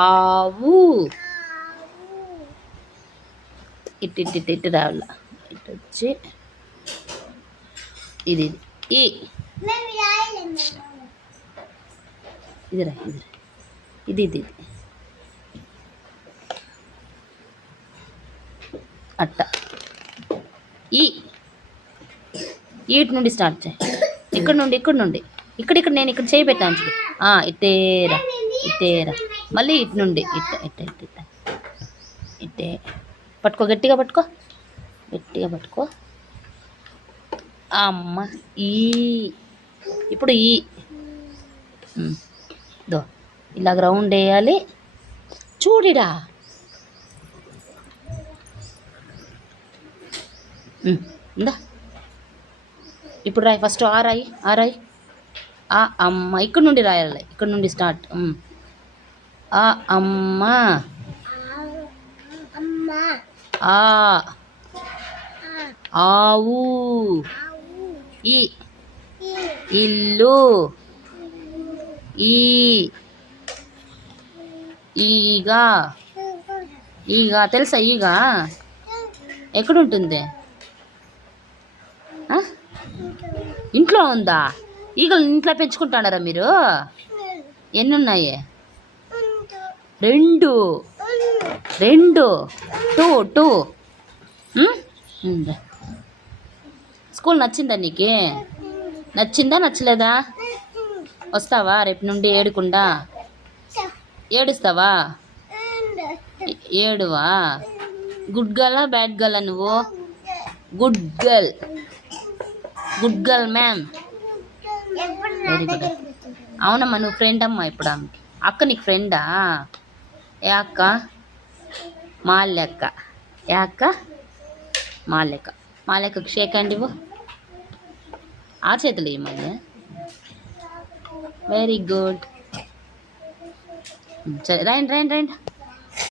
ఆవు. ఇటు ఇటు ఇటు ఇటు రావాల. ఇటు వచ్చి ఇది ఈ ఇది రా ఇది ఇది ఇది అట్ట. ఈ ఇటు నుండి స్టార్ట్ చేయి. ఇక్కడ నుండి ఇక్కడ నేను ఇక్కడ చేయి పెట్టాను చూడు. ఇట్టేరా ఇట్టేరా. మళ్ళీ ఇటు నుండి ఇట్ట ఇట్ట ఇట్ట ఇట్ట ఇట్టే పట్టుకో. గట్టిగా పట్టుకో. అమ్మ. ఈ ఇప్పుడు ఈ దో ఇలాగ రౌండ్ వేయాలి. చూడిడా. ఇందా ఇప్పుడు రాయి. ఫస్ట్ ఆరాయి. అమ్మ. ఇక్కడ నుండి రాయాలి. ఇక్కడ నుండి స్టార్ట్. అమ్మ. ఆవు. ఇల్లు. ఈగ. తెలుసా ఈగ ఎక్కడుంటుంది? ఇంట్లో ఉందా? ఈగలు ఇంట్లో పెంచుకుంటున్నారా మీరు? ఎన్ని ఉన్నాయి? రెండు. టూ. స్కూల్ నచ్చిందా నీకు? నచ్చిందా నచ్చలేదా? వస్తావా రేపు నుండి? ఏడుకుండా ఏడుస్తావా? ఏడువా? గుడ్ గర్లా బ్యాడ్ గర్లా నువ్వు? Good girl ma'am. Very good. అవునమ్మా నువ్వు ఫ్రెండ్ అమ్మా. ఇప్పుడు అక్క నీకు ఫ్రెండా? ఏ అక్క? మాల్యక్క. ఏ అక్క? మాల్యక్కకు షేక్ హ్యాండ్ ఇవ్వు. ఆ చేతులు ఇవ్వమని. Very good. సరే రండి.